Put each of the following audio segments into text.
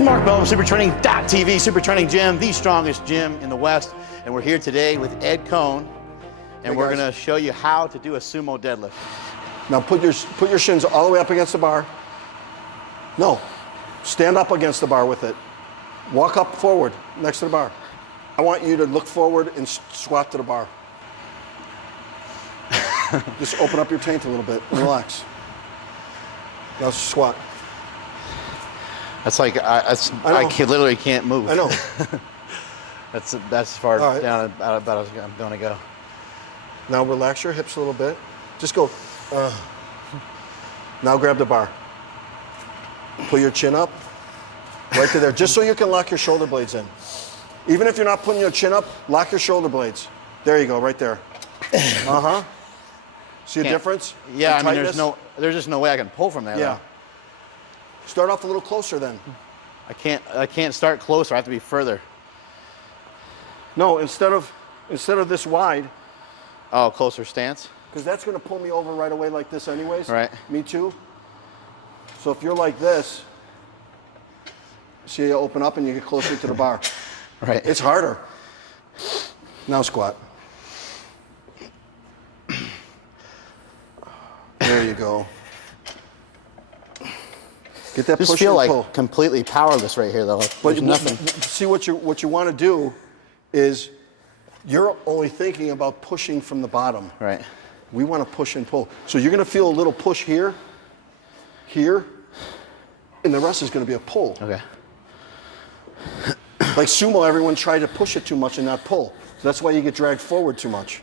is Mark Bell of supertraining.tv, Super Training Gym, the strongest gym in the West. And we're here today with Ed Coan, and we're gonna show you how to do a sumo deadlift. Now put your shins all the way up against the bar. No, stand up against the bar with it. Walk up forward next to the bar. I want you to look forward and squat to the bar. Just open up your taint a little bit, relax. Now squat. That's like, I literally can't move. I know. That's as far down about as I'm gonna go. Now relax your hips a little bit. Just go. Now grab the bar. Put your chin up, right to there, just so you can lock your shoulder blades in. Even if you're not putting your chin up, lock your shoulder blades. There you go, right there. See a difference? Yeah, I mean, there's just no way I can pull from there. Yeah. Though. Start off a little closer then. I can't start closer. I have to be further. No, instead of this wide. Oh, closer stance. Because that's going to pull me over right away like this anyways. Right. Me too. So if you're like this, see you open up and you get closer to the bar. Right. It's harder. Now squat. There you go. Get that push just feel and pull. like completely powerless right here, though. But nothing. See what you want to do is you're only thinking about pushing from the bottom. Right. We want to push and pull. So you're going to feel a little push here, here, and the rest is going to be a pull. Okay. Like sumo, everyone tried to push it too much and not pull. So that's why you get dragged forward too much.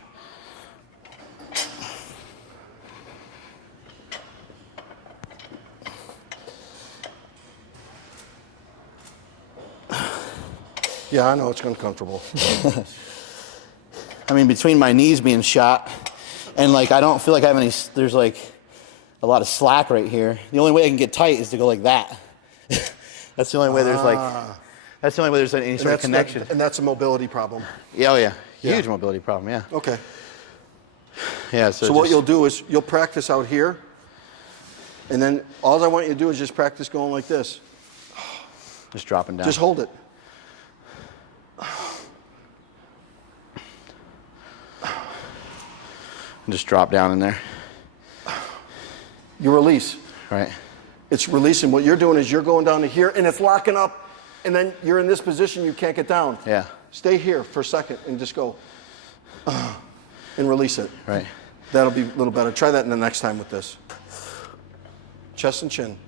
Yeah, I know it's uncomfortable. I mean, between my knees being shot and like I don't feel like I have any, there's like a lot of slack right here. The only way I can get tight is to go like that. That's the only way there's like, that's the only way there's any sort of connection. And that's a mobility problem. Yeah, oh yeah. Huge mobility problem, yeah. Okay. Yeah, so what you'll do is you'll practice out here, and then all I want you to do is just practice going like this. Just dropping down. Just hold it. And just drop down in there. You release. Right. It's releasing. What you're doing is you're going down to here, and it's locking up, and then you're in this position, you can't get down. Yeah. Stay here for a second and just go, and release it. Right. That'll be a little better. Try that in the next time with this. Chest and chin.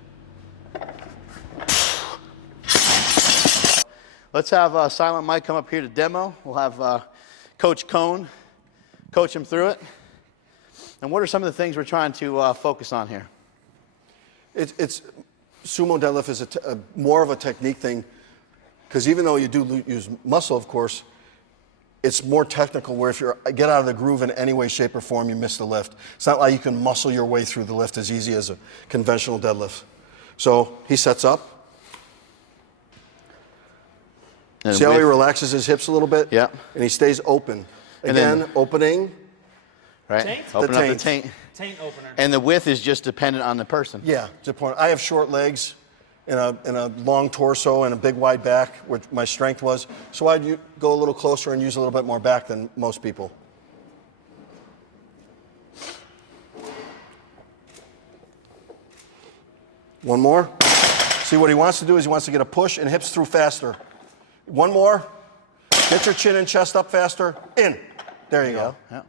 Let's have Silent Mike come up here to demo. We'll have Coach Coan coach him through it. And what are some of the things we're trying to focus on here? It's sumo deadlift is more of a technique thing, because even though you do use muscle, of course, it's more technical, where if you get out of the groove in any way, shape, or form, you miss the lift. It's not like you can muscle your way through the lift as easy as a conventional deadlift. So he sets up. And see how he relaxes his hips a little bit? Yeah. And he stays open. Again, opening. Right. Taint? Open up the taint. Taint opener. And the width is just dependent on the person. Yeah. I have short legs and a long torso and a big wide back, which my strength was. So I'd go a little closer and use a little bit more back than most people. One more. See, what he wants to do is he wants to get a push and hips through faster. One more. Get your chin and chest up faster. In. There you go. Yeah.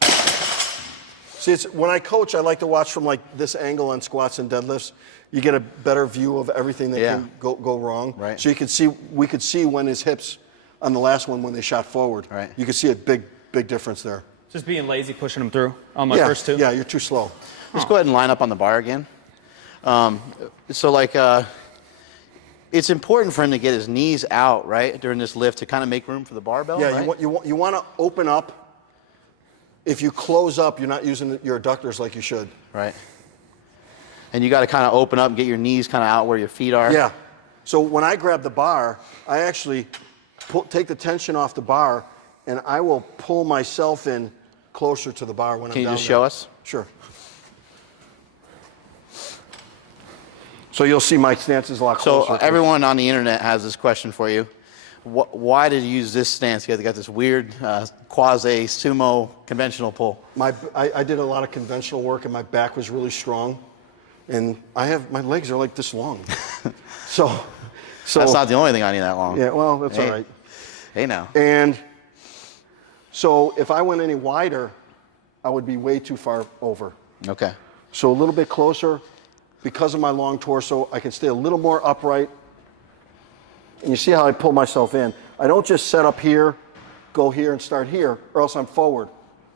See, when I coach, I like to watch from like this angle on squats and deadlifts. You get a better view of everything that can go wrong. Right. So we could see when his hips on the last one when they shot forward. Right. You could see a big difference there. Just being lazy, pushing them through on my first two. Yeah, you're too slow. Let's go ahead and line up on the bar again. It's important for him to get his knees out, right, during this lift to kind of make room for the barbell. Yeah, right? you want to open up. If you close up, you're not using your adductors like you should. Right. And you got to kind of open up and get your knees kind of out where your feet are. Yeah. So when I grab the bar, I actually take the tension off the bar, and I will pull myself in closer to the bar when I'm down there. Can you just show us? Sure. So you'll see my stance is a lot So closer. everyone on the internet has this question for you. Why did you use this stance? You got this weird quasi sumo conventional pull. I did a lot of conventional work, and my back was really strong, and my legs are like this long. so That's not the only thing I need that long. Yeah, well, that's all right. Hey now. And so if I went any wider, I would be way too far over. Okay. So a little bit closer, because of my long torso, I can stay a little more upright. And you see how I pull myself in. I don't just set up here, go here and start here, or else I'm forward.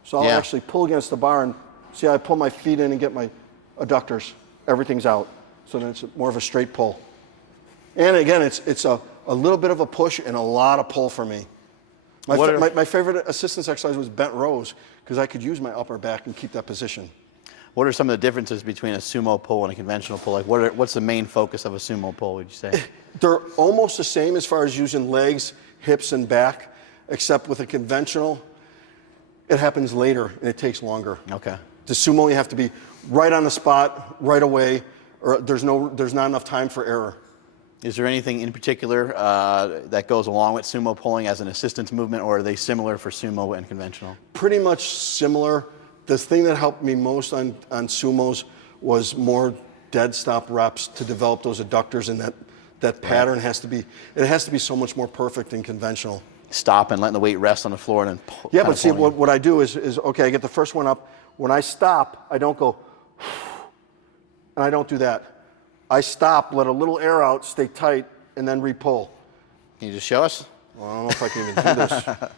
So I'll actually pull against the bar and see how I pull my feet in and get my adductors. Everything's out. So then it's more of a straight pull. And again, it's a little bit of a push and a lot of pull for me. My favorite assistance exercise was bent rows, because I could use my upper back and keep that position. What are some of the differences between a sumo pull and a conventional pull? Like, what's the main focus of a sumo pull, would you say? They're almost the same as far as using legs, hips, and back, except with a conventional, it happens later and it takes longer. Okay. The sumo, you have to be right on the spot, right away, or there's not enough time for error. Is there anything in particular that goes along with sumo pulling as an assistance movement, or are they similar for sumo and conventional? Pretty much similar. The thing that helped me most on sumos was more dead stop reps to develop those adductors, and that pattern has to be so much more perfect in conventional. Stop and letting the weight rest on the floor and then pull. Yeah, but see, what I do is okay, I get the first one up. When I stop, I don't go, and I don't do that. I stop, let a little air out, stay tight, and then re-pull. Can you just show us? Well, I don't know if I can even do this.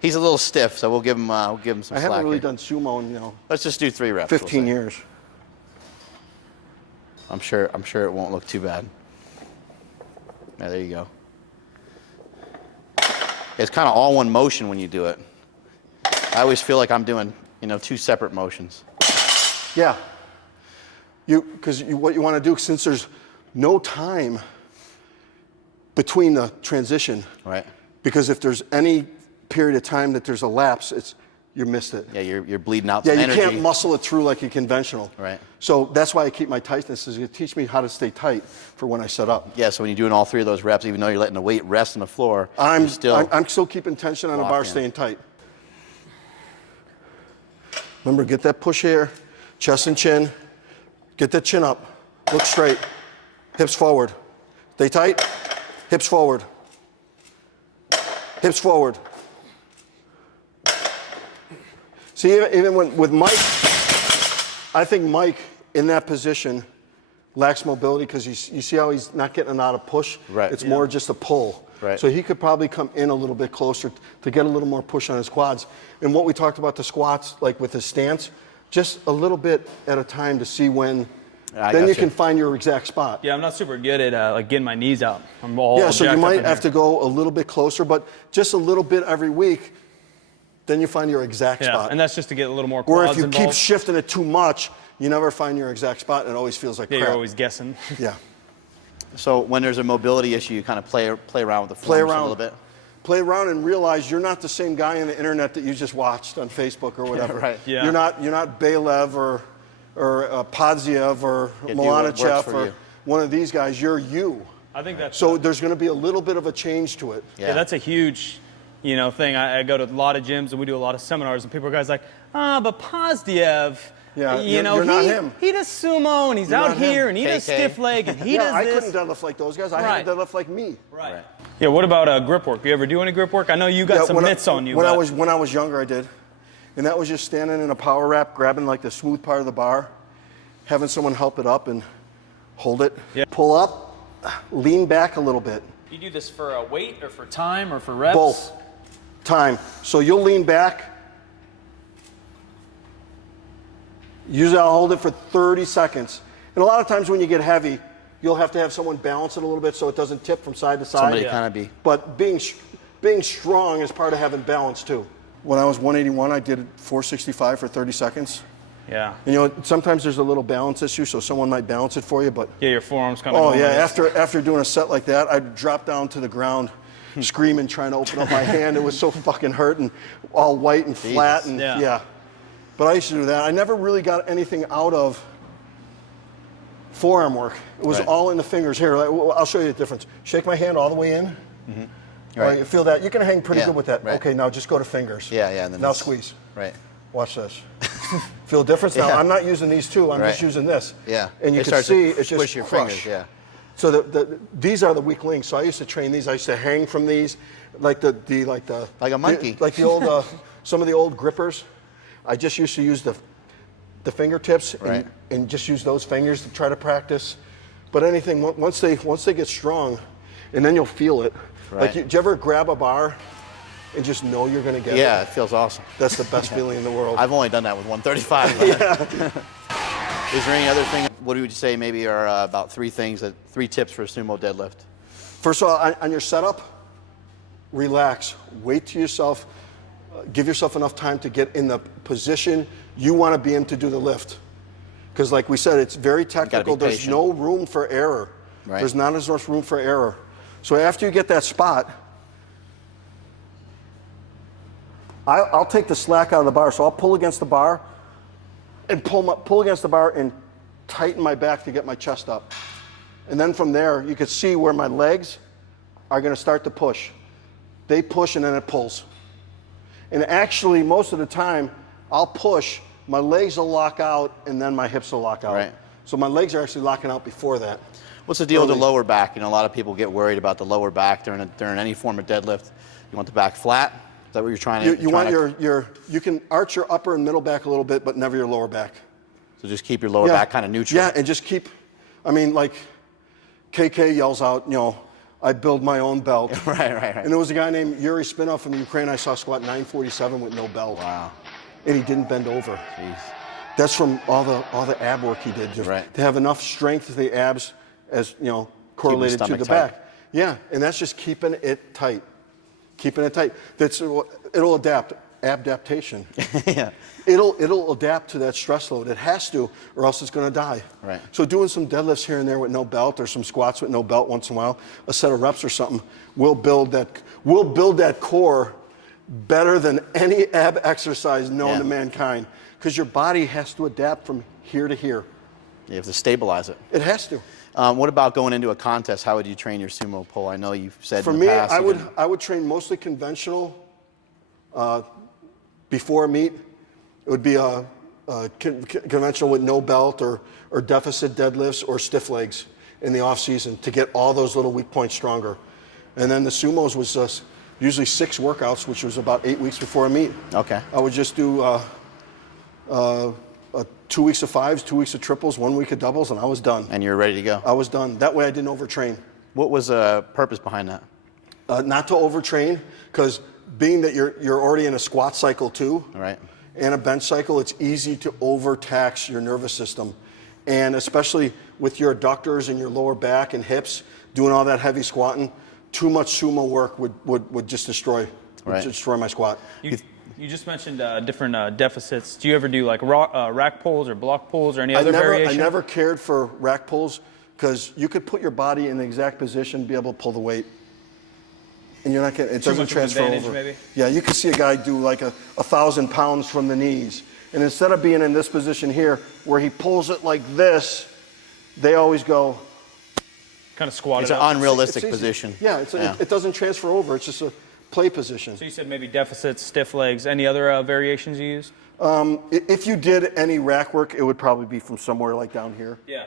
He's a little stiff, so we'll give him some slack. I haven't really here. done sumo in Let's just do 3 reps. 15 years. I'm sure it won't look too bad. Yeah, there you go. It's kind of all one motion when you do it. I always feel like I'm doing 2 separate motions. Yeah. Because what you want to do, since there's no time between the transition, right? Because if there's any period of time that there's a lapse, you missed it. Yeah, you're bleeding out some energy. Yeah, you can't muscle it through like a conventional. Right. So that's why I keep my tightness, is it teach me how to stay tight for when I set up. Yeah, so when you're doing all 3 of those reps, even though you're letting the weight rest on the floor, I'm still keeping tension on the bar, staying tight. Remember, get that push here, chest and chin. Get that chin up. Look straight. Hips forward. Stay tight. Hips forward. Hips forward. See, even with Mike, I think Mike in that position lacks mobility, because you see how he's not getting out of push? Right. It's more just a pull. Right. So he could probably come in a little bit closer to get a little more push on his quads. And what we talked about the squats, like with his stance, just a little bit at a time to see when. Then you can find your exact spot. Yeah, I'm not super good at like getting my knees out. I'm all so you jacked up might in have here. to go a little bit closer, but just a little bit every week. Then you find your exact spot. And that's just to get a little more Where quads if you involved. keep shifting it too much, you never find your exact spot, and it always feels like crap. You're always guessing. Yeah. So when there's a mobility issue, you kind of play around with the forms a little bit. Play around and realize you're not the same guy on the internet that you just watched on Facebook or whatever. Yeah, right. Yeah. You're not Belev or Podziev or Milanichev or one of these guys. You're you. I think that's so. There's going to be a little bit of a change to it. Yeah, that's a huge, thing. I go to a lot of gyms and we do a lot of seminars, and people are guys like, but Pozdiev, Yeah, you're not him. He does sumo and he's You're out not here him. and he does KK. stiff leg and he does I this. couldn't deadlift like those guys. I had to deadlift like me. Right. Yeah. What about grip work? You ever do any grip work? I know you got some mitts on you. When I was younger, I did, and that was just standing in a power wrap, grabbing like the smooth part of the bar, having someone help it up and hold it. Yeah. Pull up, lean back a little bit. You do this for a weight or for time or for reps? Both. Time. So you'll lean back. Usually I'll hold it for 30 seconds. And a lot of times when you get heavy, you'll have to have someone balance it a little bit so it doesn't tip from side to side. Somebody kind of be. But being strong is part of having balance too. When I was 181, I did 465 for 30 seconds. Yeah. And sometimes there's a little balance issue, so someone might balance it for you, but yeah, your forearms kind of. Oh yeah, after doing a set like that, I'd drop down to the ground, screaming, trying to open up my hand. It was so fucking hurt and all white and flat and yeah. But I used to do that. I never really got anything out of forearm work. It was all in the fingers. Here, I'll show you the difference. Shake my hand all the way in. Mm-hmm. All right, you feel that? You can hang pretty good with that. Right. Okay, now just go to fingers. Yeah, and then now squeeze. Right. Watch this. Feel the difference? Now, I'm not using these two. I'm just using this. Yeah. And you can see it's just your crush. fingers. Yeah. So these are the weak links. So I used to train these. I used to hang from these, like a monkey, like the old some of the old grippers. I just used to use the fingertips and just use those fingers to try to practice. But anything once they get strong, and then you'll feel it. Right. Like, do you ever grab a bar and just know you're going to get it? Yeah, it feels awesome. That's the best feeling in the world. I've only done that with 135. Is there any other thing? What would you say maybe are about three tips for a sumo deadlift? First of all, on your setup, relax. Wait to yourself. Give yourself enough time to get in the position you want to be in to do the lift. Because like we said, it's very technical. There's no room for error. Right. There's not as much room for error. So after you get that spot, I'll take the slack out of the bar. So I'll pull against the bar and pull against the bar and tighten my back to get my chest up. And then from there, you can see where my legs are going to start to push. They push and then it pulls. And actually, most of the time, I'll push, my legs will lock out, and then my hips will lock out. Right. So my legs are actually locking out before that. What's the deal with the lower back? You know, a lot of people get worried about the lower back during any form of deadlift. You want the back flat? Is that what you're trying to? You can arch your upper and middle back a little bit, but never your lower back. So just keep your lower back kind of neutral. Yeah, and just keep. I mean, like KK yells out, you know, I build my own belt. Right. And there was a guy named Yuri Spinov from Ukraine I saw squat 947 with no belt. Wow. And he didn't bend over. Jeez. That's from all the ab work he did. Just to have enough strength to the abs as, you know, correlated to the back. Yeah, and that's just keeping it tight. Keeping it tight. It'll adapt. Adaptation. Yeah. It'll adapt to that stress load. It has to, or else it's going to die. Right. So doing some deadlifts here and there with no belt, or some squats with no belt once in a while, a set of reps or something, will build that core better than any ab exercise known to mankind. Because your body has to adapt from here to here. You have to stabilize it. It has to. What about going into a contest? How would you train your sumo pull? I know you've said for in the me, past. I would train mostly conventional. Before a meet, it would be a conventional with no belt or deficit deadlifts or stiff legs in the off season to get all those little weak points stronger. And then the sumos was usually 6 workouts, which was about 8 weeks before a meet. Okay. I would just do 2 weeks of 5s, 2 weeks of triples, 1 week of doubles, and I was done. And you're ready to go? I was done. That way I didn't overtrain. What was the purpose behind that? Not to overtrain, because being that you're already in a squat cycle too, right, and a bench cycle, it's easy to overtax your nervous system. And especially with your adductors and your lower back and hips, doing all that heavy squatting, too much sumo work would just destroy my squat. You just mentioned different deficits. Do you ever do like rack pulls or block pulls or any other variation? I never cared for rack pulls, because you could put your body in the exact position, be able to pull the weight. And you're not getting, it doesn't transfer over. Maybe? Yeah, you can see a guy do like 1,000 pounds from the knees. And instead of being in this position here, where he pulls it like this, they always go. Kind of squat. It's an unrealistic position. Yeah, it doesn't transfer over. It's just a play position. So you said maybe deficits, stiff legs. Any other variations you used? If you did any rack work, it would probably be from somewhere like down here. Yeah.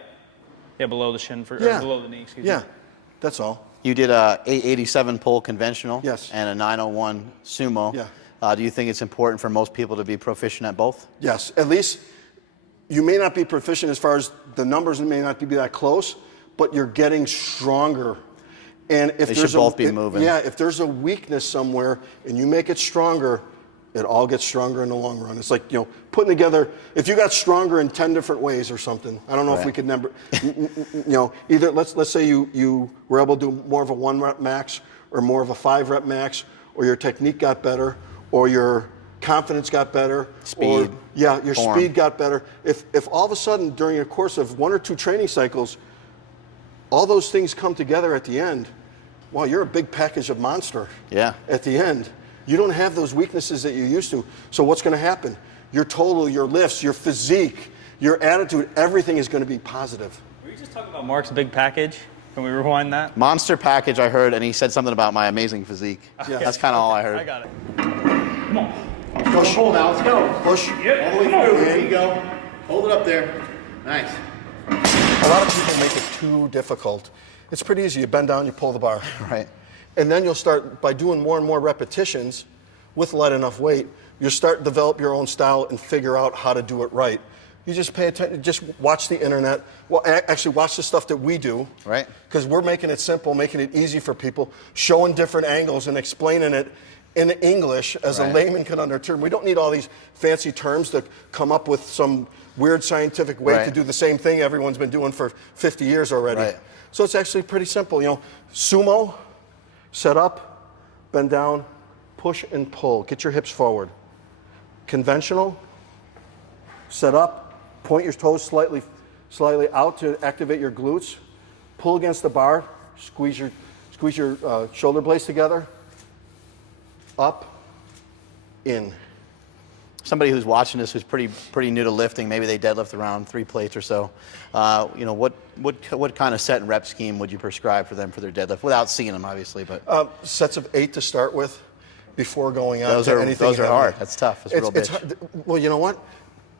Yeah, below the shin, or below the knee, excuse me. Yeah, that's all. You did a 887 pull conventional, yes, and a 901 sumo. Yeah. Do you think it's important for most people to be proficient at both? Yes, at least you may not be proficient as far as the numbers may not be that close, but you're getting stronger. And if they should both be moving. Yeah, if there's a weakness somewhere and you make it stronger, it all gets stronger in the long run. It's like, you know, putting together, if you got stronger in 10 different ways or something, I don't know if we could number, you know, either let's say you were able to do more of a 1 rep max or more of a 5 rep max, or your technique got better, or your confidence got better. Speed. Your speed got better. If all of a sudden during a course of 1 or 2 training cycles, all those things come together at the end, wow, you're a big package of monster. Yeah. At the end. You don't have those weaknesses that you used to. So what's going to happen? Your total, your lifts, your physique, your attitude, everything is going to be positive. We just talk about Mark's big package? Can we rewind that? Monster package, I heard, and he said something about my amazing physique. Yeah. That's kind of all I heard. I got it. Come on. Push. Pull now, let's go. Push. Yep. All the way Come on. through. There you go. Hold it up there. Nice. A lot of people make it too difficult. It's pretty easy. You bend down, you pull the bar. Right. And then you'll start, by doing more and more repetitions with light enough weight, you'll start to develop your own style and figure out how to do it right. You just pay attention, just watch the internet. Well, actually watch the stuff that we do. Right. Because we're making it simple, making it easy for people, showing different angles and explaining it in English as Right. a layman can understand. We don't need all these fancy terms to come up with some weird scientific way Right. to do the same thing everyone's been doing for 50 years already. Right. So it's actually pretty simple. You know, sumo, set up, bend down, push and pull. Get your hips forward. Conventional, set up, point your toes slightly out to activate your glutes. Pull against the bar, squeeze your shoulder blades together. Up, in. Somebody who's watching this who's pretty new to lifting, maybe they deadlift around 3 plates or so. You know, what kind of set and rep scheme would you prescribe for them for their deadlift without seeing them, obviously? But Sets of 8 to start with before going on those to are anything those are heavy. hard. That's tough. It's a real bitch. hard. Well, you know what?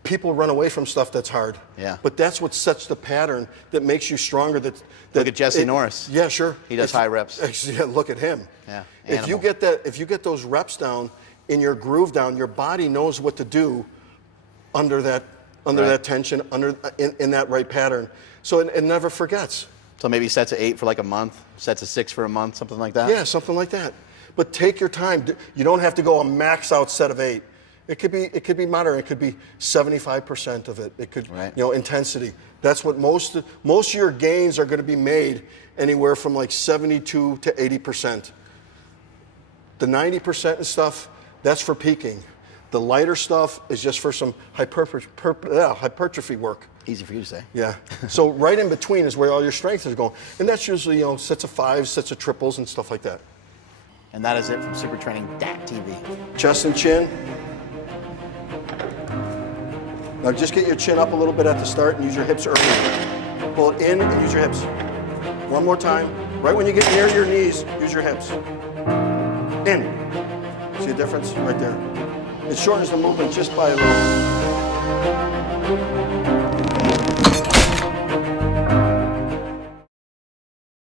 People run away from stuff that's hard. Yeah. But that's what sets the pattern that makes you stronger. That Look at Jesse Norris. Yeah, sure. He does high reps. Yeah, look at him. Yeah, If you animal. get those reps down in your groove down, your body knows what to do under that Right. tension, in that right pattern. So it never forgets. So maybe sets of 8 for like a month, sets of 6 for a month, something like that. Yeah, something like that. But take your time. You don't have to go a max out set of 8. It could be moderate. It could be 75% of it. It could, Right. intensity. That's what most of your gains are going to be made anywhere from like 72 to 80%. The 90% and stuff, that's for peaking. The lighter stuff is just for some hypertrophy work. Easy for you to say. Yeah. So right in between is where all your strength is going. And that's usually, sets of 5s, sets of triples, and stuff like that. And that is it from supertraining.tv. Chest and chin. Now just get your chin up a little bit at the start and use your hips early. Pull it in and use your hips. One more time. Right when you get near your knees, use your hips. In. See the difference? Right there. It shortens the movement just by a little.